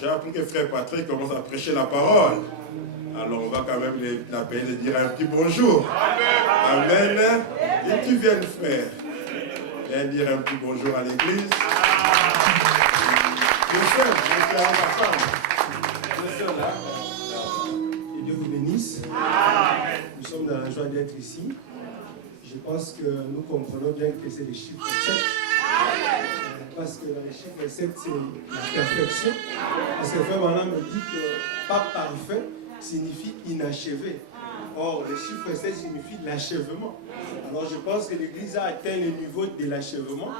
J'ai appris que frère Patrick commence à prêcher la parole. Alors on va quand même l'appeler et dire un petit bonjour. Amen. Et tu viens, frère. Viens dire un petit bonjour à l'église. Je sais, je suis avec ma femme. Que Dieu vous bénisse. Nous sommes dans la joie d'être ici. Je pense que nous comprenons bien que c'est les chiffres 7. Parce que les chiffres 7, c'est la perfection. Parce que Frère Branham me dit que pas parfait signifie inachevé. Or, le chiffre 7 signifie l'achèvement. Alors, je pense que l'Église a atteint le niveau de l'achèvement.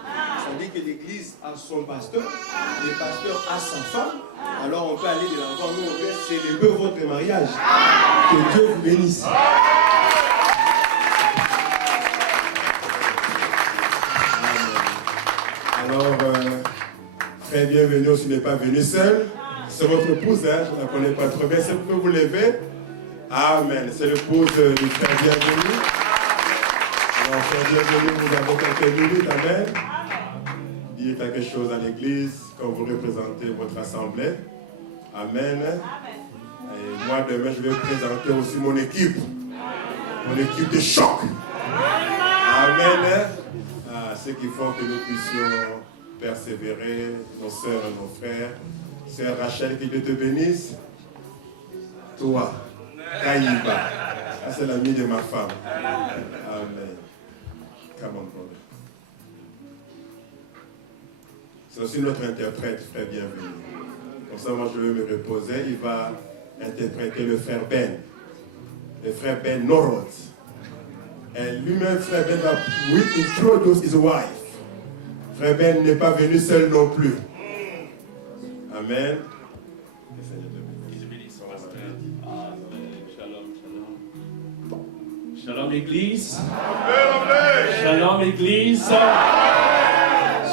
C'est-à-dire que l'Église a son pasteur, le pasteur a sa femme. Alors, on peut aller de l'avant. Nous, on veut célébrer votre mariage. Que Dieu vous bénisse. Alors, frère, bienvenue aussi n'est pas venu seul. C'est votre épouse, hein, je ne la connais pas trop bien. C'est pour vous lever. Amen. C'est l'épouse du frère bienvenu. Alors, frère bienvenu, nous avons quelques minutes. Amen. Dire quelque chose à l'église quand vous représentez votre assemblée. Amen. Et moi, demain, je vais présenter aussi mon équipe. Mon équipe de choc. Amen. Ceux qui font que nous puissions persévérer, nos sœurs et nos frères. Sœur Rachel, que Dieu te bénisse. Toi, Taïba, c'est l'ami de ma femme. Amen. Come on, brother. C'est aussi notre interprète, frère bienvenu. Comme ça, moi, je vais me reposer. Il va interpréter le frère Ben. Le frère Ben Norod. Et lui-même, frère Ben, va introduce his wife. Frère Ben n'est pas venu seul non plus. Amen. Shalom Église. Shalom Église.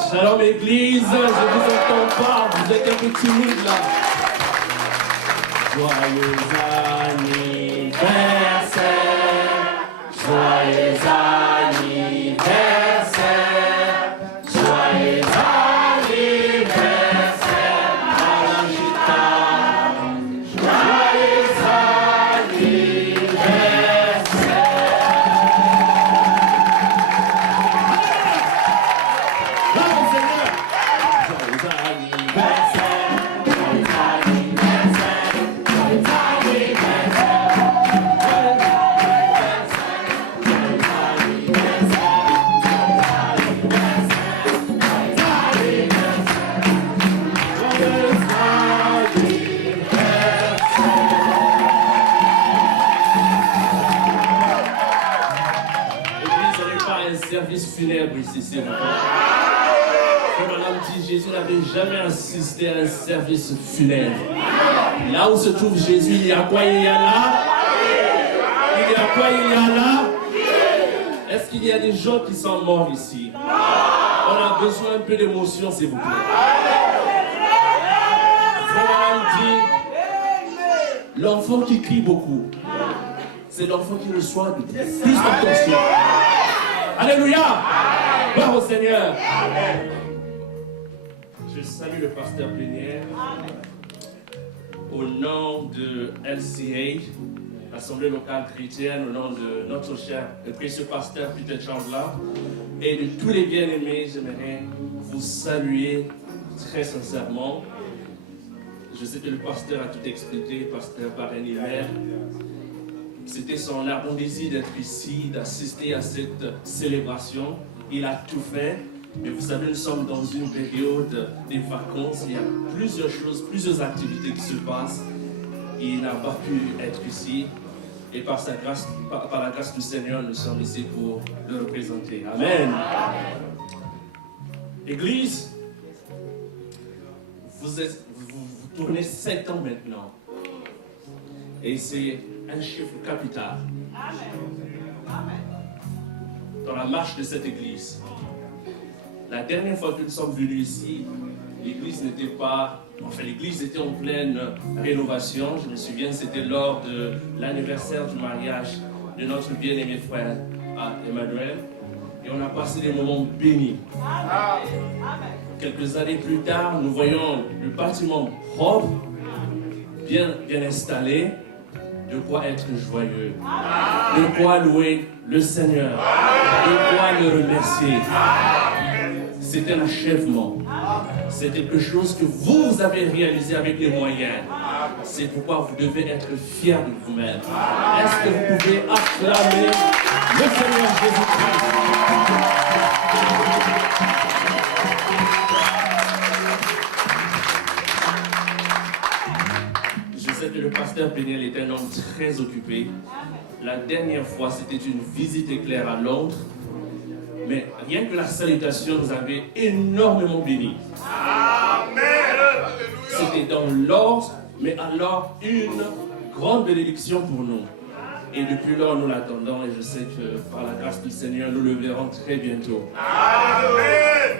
Shalom Église. Je ne vous entends pas. Vous êtes un peu timide là. Joyeux anniversaire. Joyeux anniversaire. Joyeux anniversaire. Malachita. Joyeux anniversaire. Bravo Seigneur. Joyeux anniversaire. Joyeux anniversaire. Joyeux service funèbre ici, c'est vrai. Comme on a dit, Jésus n'avait jamais assisté à un service funèbre. Là où se trouve Jésus, il y a quoi? Il y a là? Il y a quoi? Il y a là? Est-ce qu'il y a des gens qui sont morts ici? On a besoin un peu d'émotion, s'il vous plaît. Frère dit, l'enfant qui crie beaucoup, c'est l'enfant qui reçoit plus d'attention. Alléluia! Gloire au Seigneur! Je salue le pasteur Plénière au nom de LCA, l'Assemblée locale chrétienne, au nom de notre cher et précieux pasteur Peter Chandler et de tous les bien-aimés. J'aimerais vous saluer très sincèrement. Je sais que le pasteur a tout expliqué, pasteur Barren Hilaire. C'était son ardent désir d'être ici, d'assister à cette célébration. Il a tout fait. Mais vous savez, nous sommes dans une période des vacances. Il y a plusieurs choses, plusieurs activités qui se passent. Il n'a pas pu être ici. Et par sa grâce, par la grâce du Seigneur, nous sommes ici pour le représenter. Amen. Église, vous tournez 7 ans maintenant. Et c'est un chiffre capital dans la marche de cette église. La dernière fois que nous sommes venus ici, l'église n'était pas... Enfin, l'église était en pleine rénovation. Je me souviens, c'était lors de l'anniversaire du mariage de notre bien-aimé frère Emmanuel. Et on a passé des moments bénis. Quelques années plus tard, nous voyons le bâtiment propre, bien installé, de quoi être joyeux, de quoi louer le Seigneur, de quoi le remercier. C'est un achèvement. C'est quelque chose que vous avez réalisé avec les moyens. C'est pourquoi vous devez être fiers de vous-même. Est-ce que vous pouvez acclamer le Seigneur Jésus-Christ? Je sais que le pasteur Péniel est un homme très occupé. La dernière fois, c'était une visite éclair à Londres. Mais rien que la salutation nous avait énormément bénis. C'était dans l'ordre, mais alors une grande bénédiction pour nous. Et depuis lors, nous l'attendons et je sais que par la grâce du Seigneur, nous le verrons très bientôt. Amen.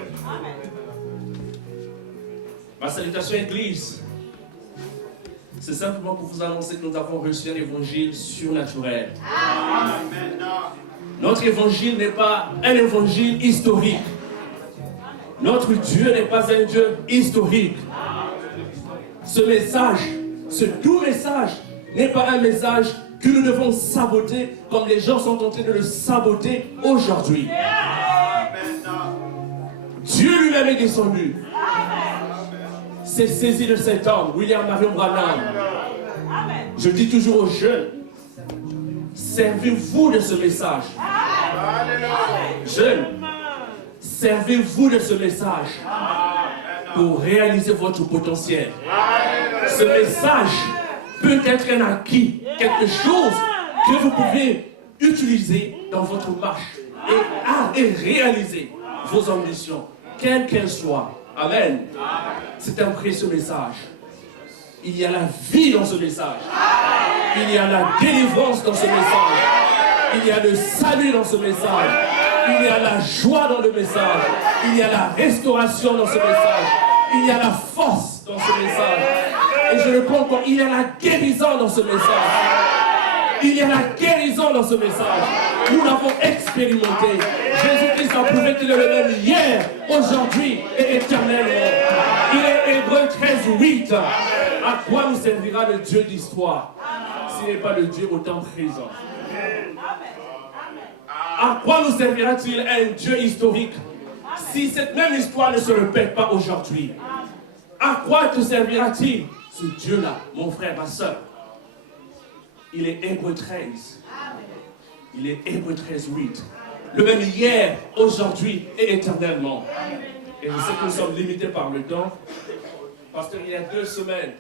Ma salutation Église, c'est simplement pour vous annoncer que nous avons reçu un évangile surnaturel. Amen. Notre évangile n'est pas un évangile historique. Notre Dieu n'est pas un Dieu historique. Ce message, ce doux message, n'est pas un message que nous devons saboter comme les gens sont en train de le saboter aujourd'hui. Dieu lui-même est descendu. C'est saisi de cet homme, William Marion Branham. Je dis toujours aux jeunes, servez-vous de ce message. Jeunes, servez-vous de ce message pour réaliser votre potentiel. Ce message peut être un acquis, quelque chose que vous pouvez utiliser dans votre marche et réaliser vos ambitions, quelles qu'elles soient. Amen. C'est un précieux message. Il y a la vie dans ce message. Il y a la délivrance dans ce message. Il y a le salut dans ce message. Il y a la joie dans le message. Il y a la restauration dans ce message. Il y a la force dans ce message. Et je le prends encore, il y a la guérison dans ce message. Il y a la guérison dans ce message. Nous l'avons expérimenté. Jésus-Christ a prouvé qu'il est le même hier, aujourd'hui et éternellement. Il est Hébreux 13:8. À quoi nous servira le Dieu d'histoire s'il n'est pas le Dieu au temps présent? À quoi nous servira-t-il un Dieu historique si cette même histoire ne se répète pas aujourd'hui? À quoi te servira-t-il ce Dieu-là, mon frère, ma soeur? Il est Hébreux 13. Il est Hébreux 13:8. Le même hier, aujourd'hui et éternellement. Et je sais que nous sommes limités par le temps. Parce qu'il y a 2 semaines,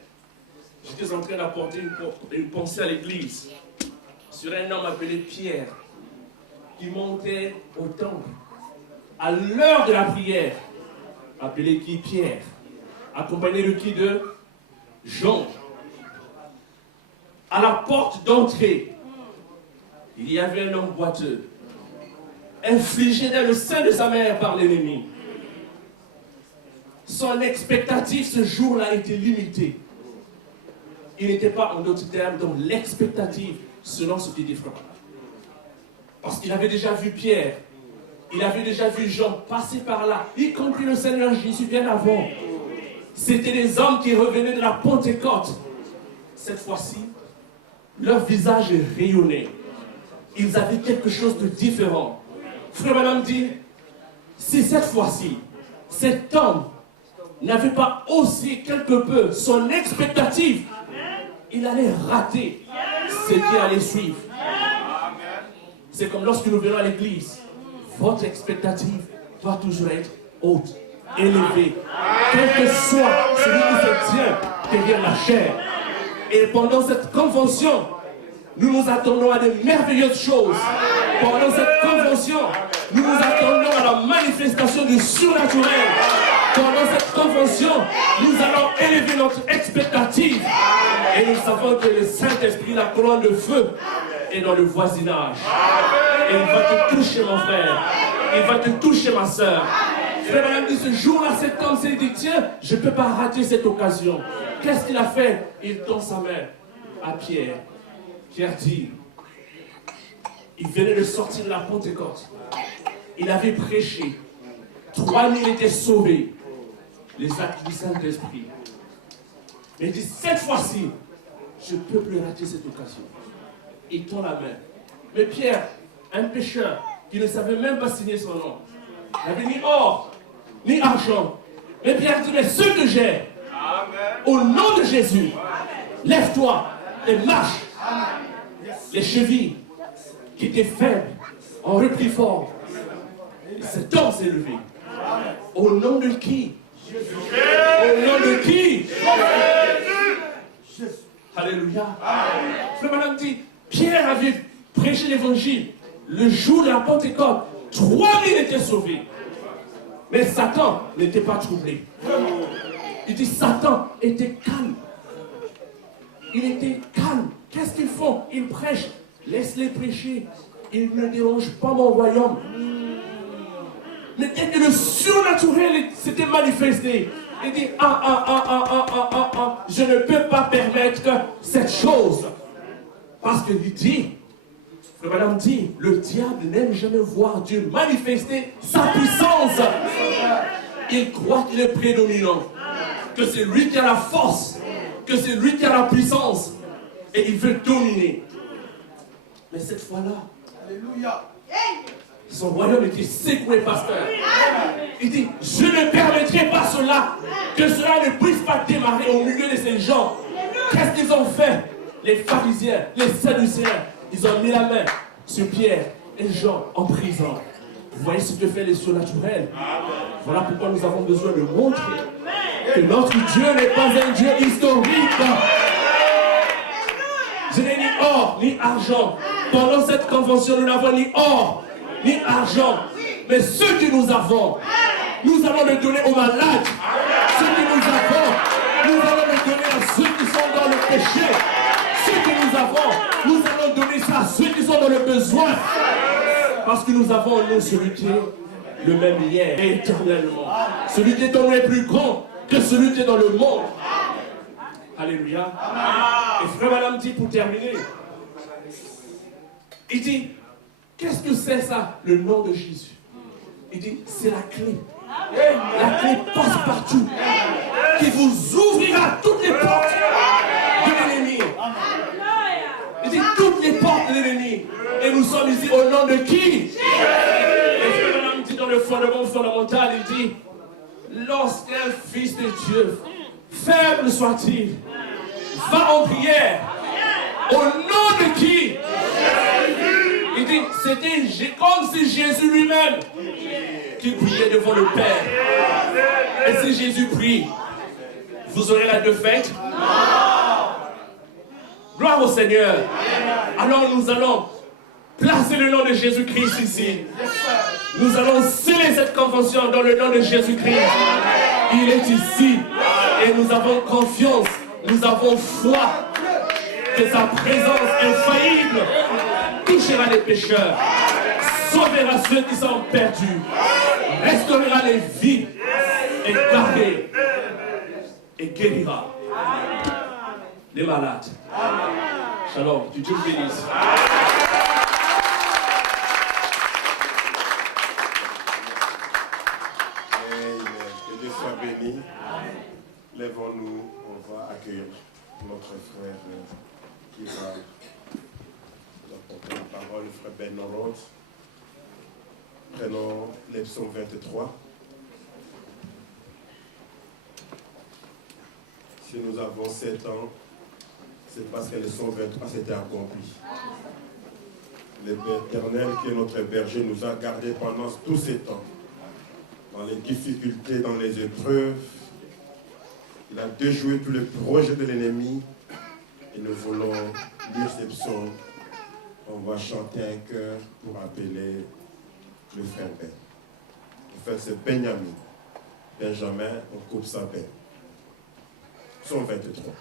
j'étais en train d'apporter une pensée à l'église sur un homme appelé Pierre qui montait au temple à l'heure de la prière. Appelé qui? Pierre. Accompagné de qui? De Jean. À la porte d'entrée, il y avait un homme boiteux, infligé dans le sein de sa mère par l'ennemi. Son expectative ce jour-là était limitée. Il n'était pas, en d'autres termes, dans l'expectative selon ce qu'il dit frère. Parce qu'il avait déjà vu Pierre, il avait déjà vu Jean passer par là, y compris le Seigneur Jésus bien avant. C'était des hommes qui revenaient de la Pentecôte. Cette fois-ci, leur visage rayonnait. Ils avaient quelque chose de différent. Frère Madame dit, si cette fois-ci, cet homme n'avait pas aussi quelque peu son expectative, il allait rater ce qui allait suivre. C'est comme lorsque nous venons à l'église, votre expectative doit toujours être haute, élevée, quel que soit celui qui se tient derrière la chair. Et pendant cette convention, nous nous attendons à de merveilleuses choses. Pendant cette convention, nous nous attendons à la manifestation du surnaturel. Pendant cette convention, nous allons élever notre expectative. Et nous savons que le Saint-Esprit, la colonne de feu, est dans le voisinage. Et il va te toucher, mon frère. Il va te toucher, ma soeur. Frère, madame, dit ce jour-là, cet homme s'est dit, tiens, je ne peux pas rater cette occasion. Qu'est-ce qu'il a fait? Il tend sa main à Pierre. Pierre dit, il venait de sortir de la Pentecôte. Il avait prêché. 3000 étaient sauvés. les actes du Saint-Esprit. Mais il dit, cette fois-ci, je ne peux plus rater cette occasion. Il tend la main. Mais Pierre, un pécheur qui ne savait même pas signer son nom, n'avait ni or, ni argent. Mais Pierre dit, mais ce que j'ai, au nom de Jésus, lève-toi et marche. Les chevilles qui étaient faibles ont repris fort. Et cet homme s'est levé. Au nom de qui? Au nom de qui? Alléluia. Frère Madame dit, Pierre avait prêché l'évangile le jour de la Pentecôte. 3000 étaient sauvés. Mais Satan n'était pas troublé. Il dit, Satan était calme. Il était calme. Qu'est-ce qu'ils font? Ils prêchent. Laisse-les prêcher. Ils ne dérangent pas mon royaume. Mais dès que le surnaturel s'était manifesté, il dit, je ne peux pas permettre cette chose. Parce qu'il dit, Frère Madame dit, le diable n'aime jamais voir Dieu manifester sa puissance. Il croit qu'il est prédominant, que c'est lui qui a la force, que c'est lui qui a la puissance, et il veut dominer. Mais cette fois-là, alléluia, son royaume était secoué, pasteur. Il dit, je ne permettrai pas cela, que cela ne puisse pas démarrer au milieu de ces gens. Qu'est-ce qu'ils ont fait? Les pharisiens, les sadducéens, ils ont mis la main sur Pierre et Jean en prison. Vous voyez ce que fait les surnaturels? Voilà pourquoi nous avons besoin de montrer que notre Dieu n'est pas un Dieu historique. Je n'ai ni or, ni argent. Pendant cette convention, nous n'avons ni or, ni argent. Mais ce que nous avons, nous allons le donner aux malades. Ce que nous avons, nous allons le donner à ceux qui sont dans le péché. Ce que nous avons, nous allons donner ça à ceux qui sont dans le besoin. Parce que nous avons en nous celui qui est le même hier et éternellement. Celui qui est en nous est plus grand que celui qui est dans le monde. Alléluia. Et frère Madame dit pour terminer, il dit, qu'est-ce que c'est ça, le nom de Jésus? Il dit, c'est la clé. La clé passe partout. Qui vous ouvrira toutes les portes de l'ennemi. Il dit, toutes les portes de l'ennemi. Et nous sommes ici au nom de qui? Et frère Madame dit dans le fondement fondamental, il dit, lorsqu'un fils de Dieu, faible soit-il, va en prière. Au nom de qui? Il dit, c'était comme si Jésus lui-même qui priait devant le Père. Et si Jésus prie, vous aurez la défaite? Non. Gloire au Seigneur. Alors nous allons placer le nom de Jésus-Christ ici. Nous allons sceller cette convention dans le nom de Jésus-Christ. Il est ici. Et nous avons confiance, nous avons foi que sa présence infaillible touchera les pécheurs, sauvera ceux qui sont perdus, restaurera les vies et gardera et guérira les malades. Shalom, que Dieu vous bénisse. Que Dieu soit béni. Lèvons-nous, on va accueillir notre frère qui va nous apporter la parole, le frère Ben Norod. Prenons les psaumes 23. Si nous avons 7 ans, c'est parce que le psaume 23 s'était accompli. L'Éternel, qui est notre berger, nous a gardés pendant tous ces temps, dans les difficultés, dans les épreuves. Il a déjoué tous les projets de l'ennemi et nous voulons lire ces psaumes. On va chanter un chœur pour appeler le frère Ben. En fait, c'est Benjamin. Benjamin, on coupe sa peine. Psaume 23.